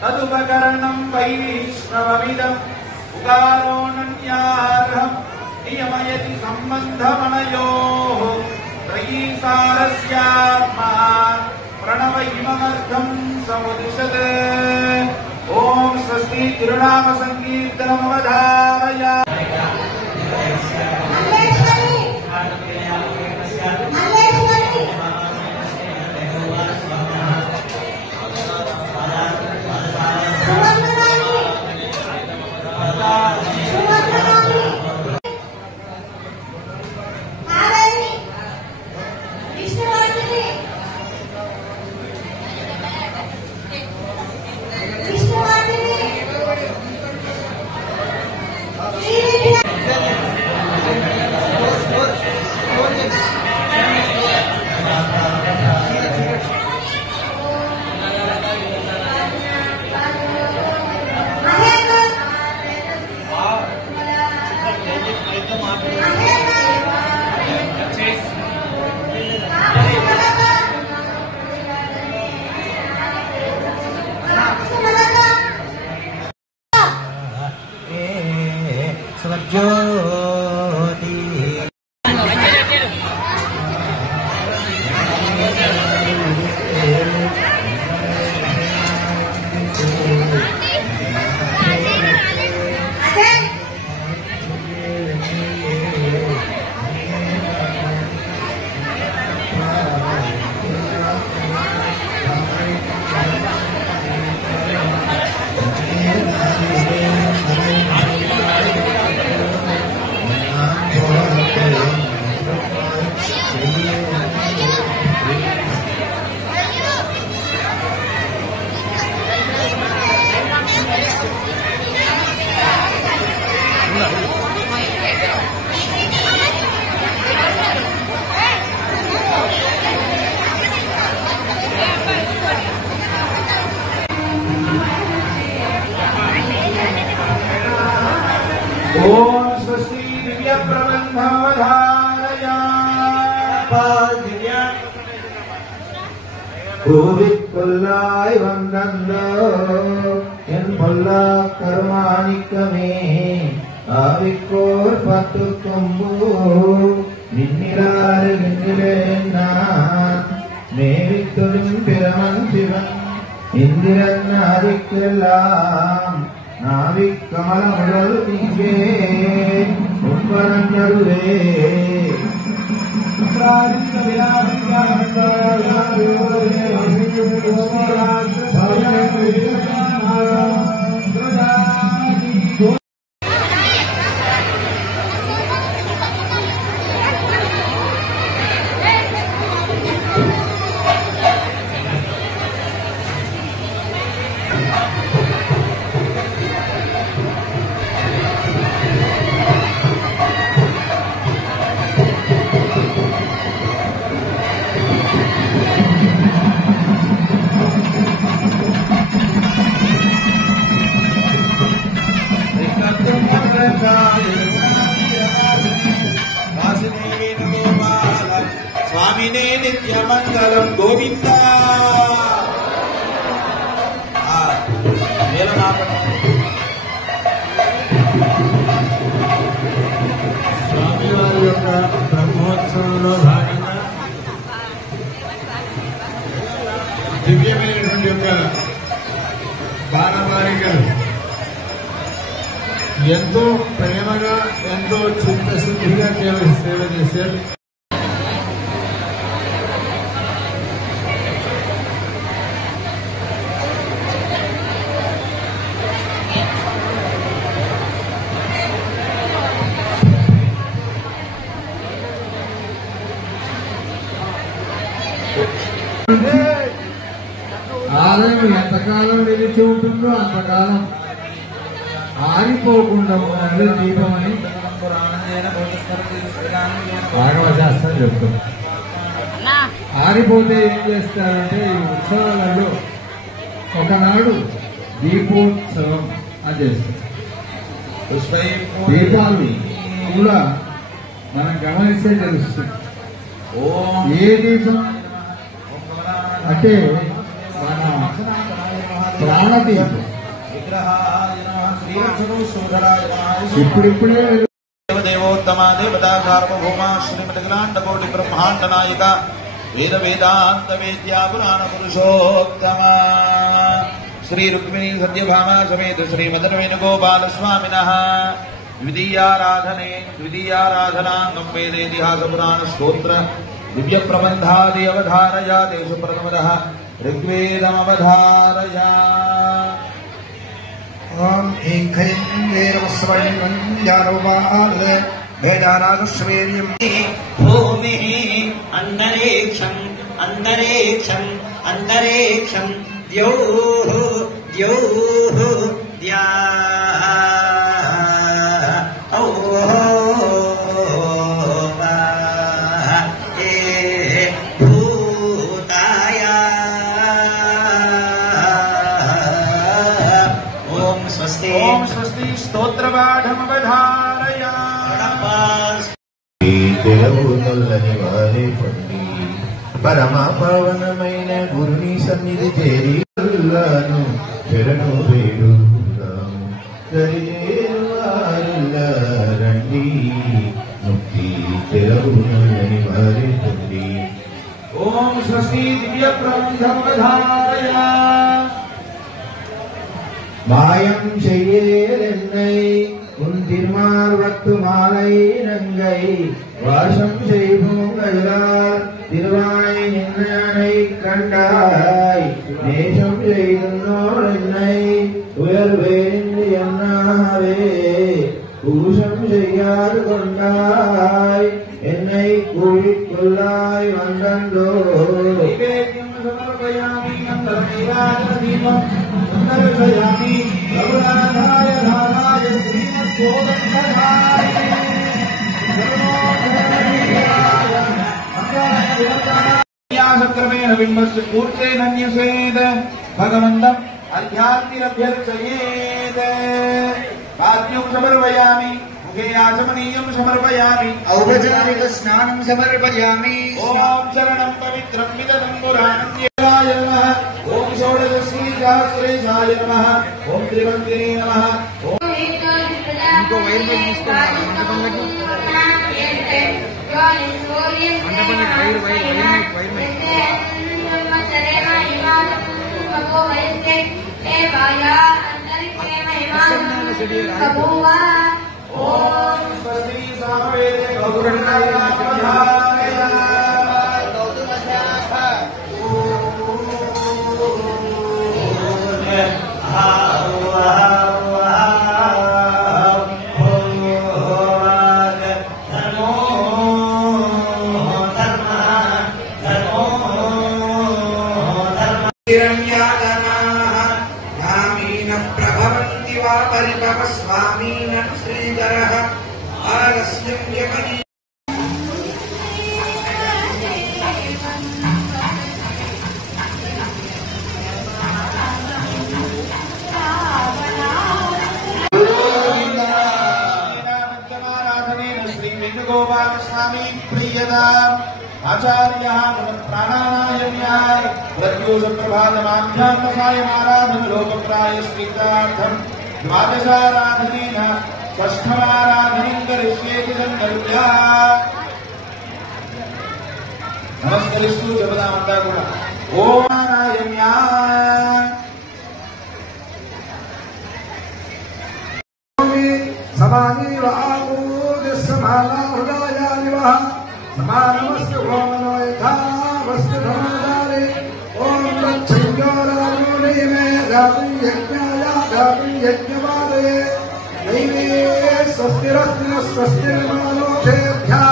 तदुपकरणं वैष्णवमिदम् उकारोऽनन्यार्हम् नियमयति सम्बन्धमनयोः त्रयीसारस्यात्मा प्रणव इममर्थं समुदिशत्। ॐ स्वस्ति तिरुनाम संकीर्तनमवधारयामि। ओम स्वस्ति दिव्य प्रबंधावधारया கோவிட் கொல்லாய் வந்தந்தோ என் பொல்லா கருமாணிக்கமே ஆவிக்கோர் பத்து கொம்பு நின்னிராறு நின்றிலேன் நான் மேவித்தொடும் பிரமன் சிவன் இந்திரன் ஆதிக்கெல்லாம் நாவிக் கமலமுடல் திங்கே உன்பரஞ்சருவே स्वामिने नित्यमंगलम गोविंदा स्वामी वारी యొక్క బ్రహ్మోత్సవంలో భాగంగా దివ్యమైనటువంటి యొక్క బాలబాలికలు ఎంతో ప్రేమగా ఎంతో చిత్తశుద్ధిగా సేవ చేశారు. ఆలయం ఎంతకాలం నిలిచి ఉంటుందో అంతకాలం ఆరిపోకుండా ఉండాలి దీపం అని భాగవత శాస్త్రం చెప్తుంది. ఆరిపోతే ఏం చేస్తారంటే ఈ ఉత్సవాలలో ఒకనాడు దీపోత్సవం అని చేస్తారు. దీపాలు కూడా మనం గమనిస్తే తెలుస్తుంది. ఏ దీపం అంటే మన ప్రాణదీపం. ఇప్పుడిప్పుడే దేవోత్తమ దేవతా సార్వభౌమ శ్రీమతిలాండకోటి బ్రహ్మాండ నాయక వేద వేదాంత వేద్యా పురాణ పురుషోత్తమ శ్రీ రుక్మిణీ సత్యభామ సమేత శ్రీ మదన వేణుగోపాల స్వామినః ద్వితీయారాధనాంగం వేదేతిహాస పురాణ స్తోత్ర దివ్య ప్రబంధాది అవధారయ దేశ ప్రథమదః ఋగ్వేదమవధారయ. ఓం భేదారాగస్వేర్యం భూమి అంతరిక్షం అంతరిక్షం అంతరిక్షం ద్యౌః ద్యౌః ద్యా ఓం స్వస్తి స్తోత్రపాఠమవధారయ. తెలవునల్లని వారే పొంది పరమ పావనమైన గురుని సన్నిధి చేరి అల్లాను శరణు వేడుకుందాము. రండి ముక్తి తెలవునల్లని వారే పొంది. ఓం స్వస్తి దివ్య ప్రబంధమవధారయ. மாயம் செய்யேனை உன் திருமார்வத்து மாலை நங்கை வாசம் செய்வோங்கையார் திருவாய் நின்னை கண்டாய் நேசம் செய்தோர் என்னை உயர்வேன் என்னாவே பூசம் செய்யாது கொண்டாய் என்னை கூடிக்கொள்ளாய் வந்தோ. సమర్పయామి అంతర్నిరాజనదీపం సందర్శయామి రఘునాథాయ నారాయ శ్రీమద్గోవిందాయ న్యాసక్రమేణ బింబస్య పూర్తేనన్యసేద భగవంతం అధ్యాత్మిరభ్యర్చయేద. పాద్యం సమర్పయామి ముఖే ఆచమనీయం సమర్పయామి ఔపచారిక స్నానం సమర్పయామి. ఓం శరణం పవిత్రం విదతం పురాణం దేవాయ నమః. ఓం షోడశశ్రీసహస్రేశాయ నమః. ఓం త్రిమంత్రిణే నమః. ఇంకో వైర్ బైక్ తీసుకోవాలి మండపంలోకి. ఓం స్వస్తి సామవేదే గౌరవనాథాయ. ప్రభవంతి వా పరిభవ స్వామీన శ్రీధరః ఆలస్యం యమని. శ్రీ వేణుగోపాల స్వామి ప్రియదాం ఆచార్య ప్రాణాయామ్య ప్రత్యూష ప్రభాతమాధ్యాత్మసాయమారాధన లోకప్రాయ శ్రీకార్థం ద్వాదశారాధనేన షష్ఠమారాధనం కరిష్యేతి సంకల్ప్య. నమస్కరిస్తూ చెబుదామంతా కూడా. ఓం నారాయణ్య. సమానీవ ఆమోదస్సమానాహృదాయానివ సమానమస్తు భోమనో యథా వస్తు ధర్మదారే. ఓం తచ్చంయోరామోదయమే గాతుం యజ్ఞాయ గాతుం యజ్ఞవాదయే దైవే స్వస్తిరస్తి స్వస్తిర్మాలోకేభ్యః.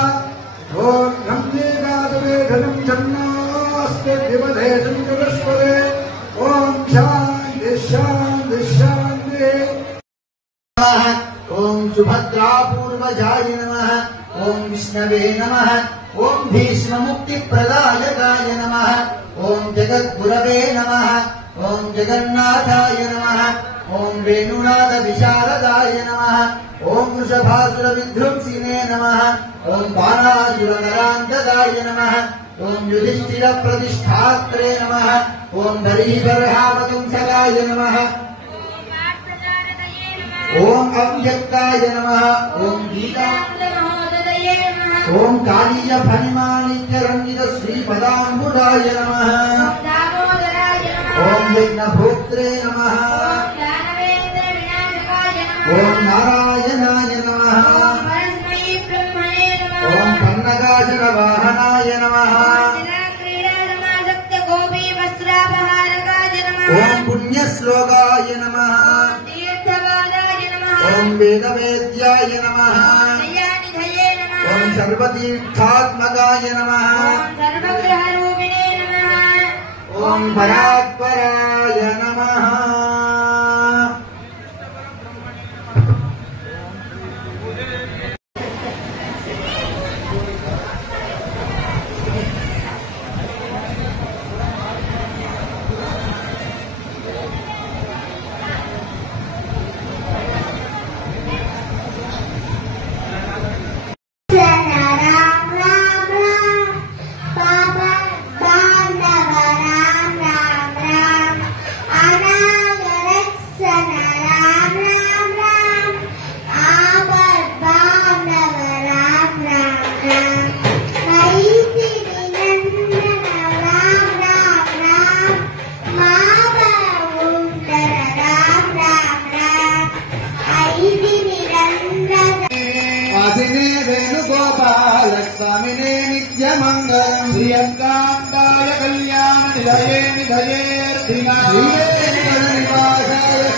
ఓం బ్రహ్మే గాతువేధనం జన్మాస్తి వివధేశం జగస్పదే. ఓం శాంతి శాంతి శాంతి. ఓం సుభద్రాపూర్వజాయ నమః. ఓం విష్ణవే నమః. ఓం భీష్మముక్తిప్రదాయకాయ నమః. ఓం జగద్గురవే నమః. ॐ जगन्नाथाय नमः ॐ वेणुनाथ विशारदाय नमः ॐ वृषभासुर विध्वंसिने नमः ॐ बाणासुरनरान्तकाय नमः ॐ युधिष्ठिर प्रतिष्ठात्रे नमः ॐ बरीबर्हावतुंसकाय नमः ॐ अव्यक्ताय नमः ॐ गीता ॐ कालीय फणिमाणिक्यरञ्जित श्रीपदाम्बुजाय नमः ॐ यज्ञभोक्त्रे नमः ॐ नारायणाय नमः ॐ पन्नगाजनवाहनाय नमः ॐ पुण्यश्लोकाय नमः ॐ वेदवेद्याय नमः ॐ सर्वतीर्थात्मकाय नमः ॐ परात्पराय नमः स्वामिने नित्यमङ्गलम् श्रियङ्कान्ताय कल्याणनिलये निधयेऽर्थिनाय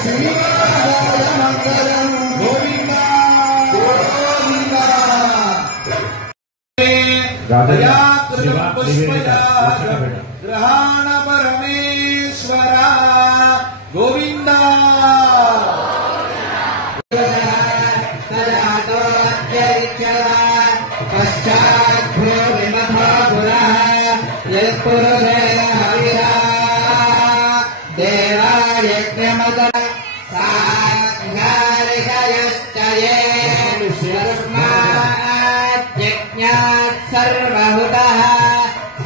श्रीनिवासाय मङ्गलम् गोविन्द गोविन्द ग्रहाण परमेश्वर गोविन्द पश्चाद्भो विमथा पुरः यत्पुरुषेण हविरा देवायज्ञमतर साध्यारिषयश्च ये यस्माज्ञात् सर्वहुतः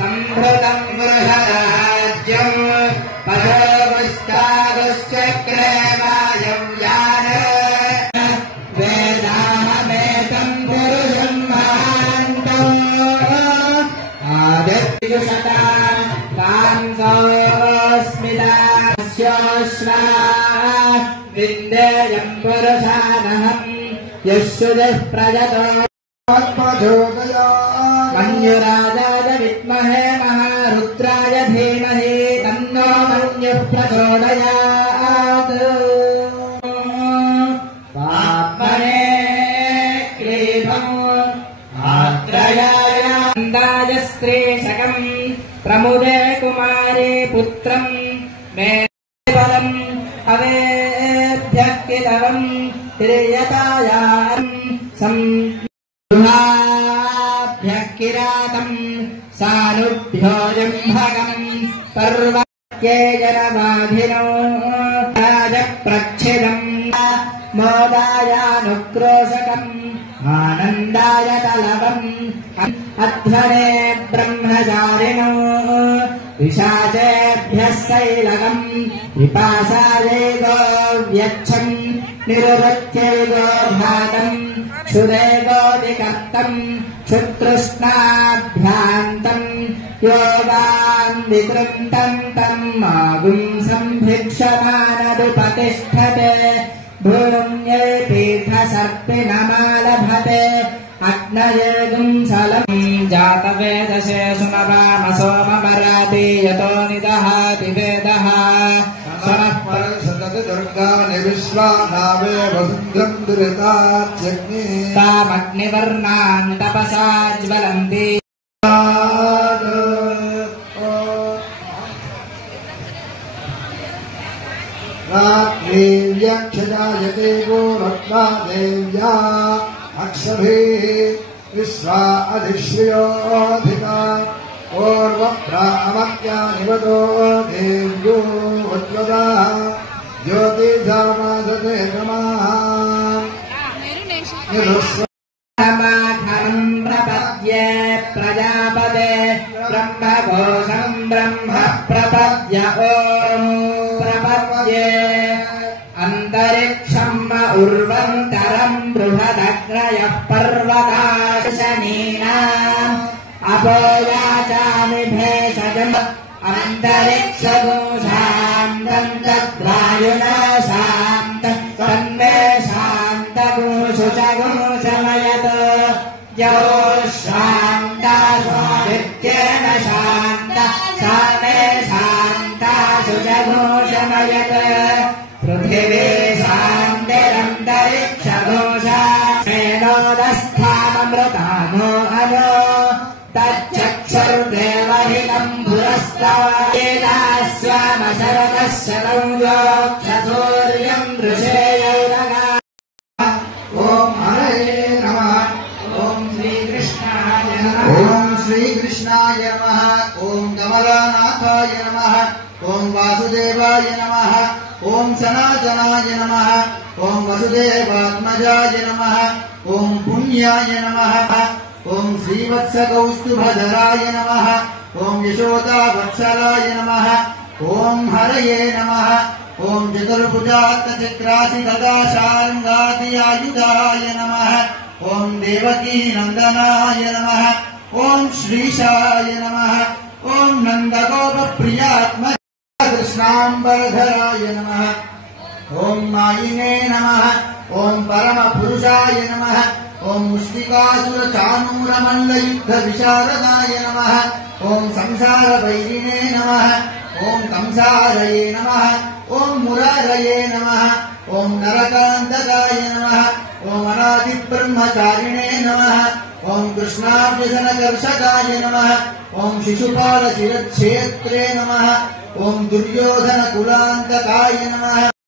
सम्भृतम् बृहराज्यम् पशोपुष्टादुश्चक्रे वायम् यान वेदाहमेतम् पुरुषम् आदित्युषता कान्तोऽस्मितास्योश्वा विन्देयम् पुरुषानहम् यश्रुतिः प्रजतो मन्युराजाय विद्महे महारुद्राय धीमहि तन्नो मन्युः प्रचोदयात् पाप्मने क्रीभम् आत्रयाय नन्दाय स्त्रीशकम् प्रमुदे कुमारे पुत्रम् मे बलम् हवेभ्यः किलवम् तिर्यतायाम् संभ्यः किरातम् सानुभ्यो जम्भगम् पर्वत्येजनबाधिनो राजप्रच्छिदम् मोदायानुक्रोशकम् आनन्दाय तलवम् अध्वरे ब्रह्मचारिणो पिशाचेभ्यः शैलकम् विपासायैगो व्यच्छम् निरुदत्यैगोघातम् क्षुदैगोदिकर्तम् क्षुतृष्णाभ्यान्तम् योगान् विकृन्तम् तम् मागुम् सम्भिक्षमानदुपतिष्ठते भूम्यै पीठसर्पिणमालभते अग्नयेगुम् सलम् जातवेदसे सुमवामसोममराति यतो निदहाति वेदः दुर्गानि विश्वानावे वसुन्धम् दुरितात्यग्नि तामग्निवर्णान् तपसा ज्वलन्ति रात्रिव्यक्षजायते गोरत्ना देव्या अक्षभिः विश्वा अधिश्रियोऽधिका पूर्वप्रामत्यानिवतो देव्यो वज्वदाः ज्योतिषामासते नमः समाखरम् प्रपद्ये प्रजापते ब्रह्मघोषम् ब्रह्म प्रपद्य ॐ प्रपद्ये अन्तरिक्षम् उर्वन्तरम् बृहदग्रयः पर्वताशनीनाम् अपोयाचामि भेषजम् अन्तरिक्षगोषाम् दन्तद्वायुना शान्त तन्मे शान्तगोषु च गोषमयत् यो शान्ता स्वादित्येन शान्त सा मे शान्तासु च घोषमयत् पृथिवी शान्तिरन्तरिक्षघोषा मेनोदस्थाममृतामो अनो तच्चक्षुर्देवहितम् पुरस्तावेदास्वामशरतः शतम् योक्षसूर्यम् दृशेयौरगा ओम हरे नमः ॐ श्रीकृष्णाय नमः ओम श्रीकृष्णाय नमः ओम कमलानाथाय नमः ओम वासुदेवाय नमः ओम सनातनाय नमः ओम वसुदेवात्मजाय नमः ओम पुण्याय नमः ओम श्रीवत्सकौस्तुभधराय नमः ओम यशोदावत्सलाय नमः ओम हरये नमः ओम चतुर्भुजात्तचित्रासिगदाशार्ङ्गादिआयुधाय नमः ओम देवकी नंदनाय नमः ओम श्रीशाय नमः ओम नंदगोपप्रियात्म कृष्णाम्बरधराय नमः ओम मायिने नमः ओम परमपुरुषाय नमः ओम मुष्टिकासुरचाणूरमल्लयुद्धविशारदाय नमः ओम संसारवैरिणे नमः ओम कंसारये नमः ओम मुरारये नमः ओम नरकान्तकाय नमः ओम अनादिब्रह्मचारिणे नमः ओम कृष्णार्जुनकर्षकाय नमः ओम शिशुपालशिरच्छेत्रे नमः ओम दुर्योधनकुलान्तकाय नमः।